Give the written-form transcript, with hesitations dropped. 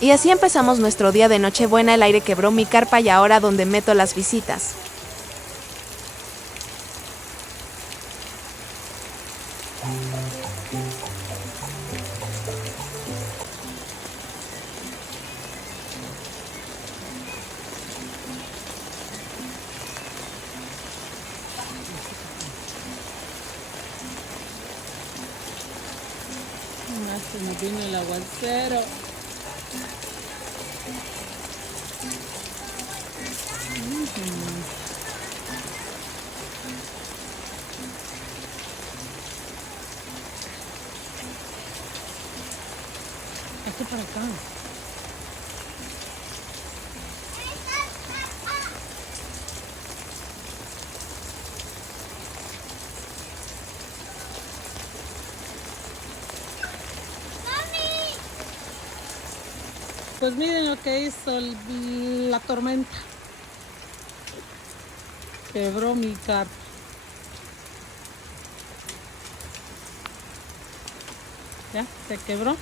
Y así empezamos nuestro día de Nochebuena. El aire quebró mi carpa y ahora donde meto las visitas. Se nos vino el aguacero. Aquí para acá. Pues miren lo que hizo la tormenta. Quebró mi carro. Ya, se quebró.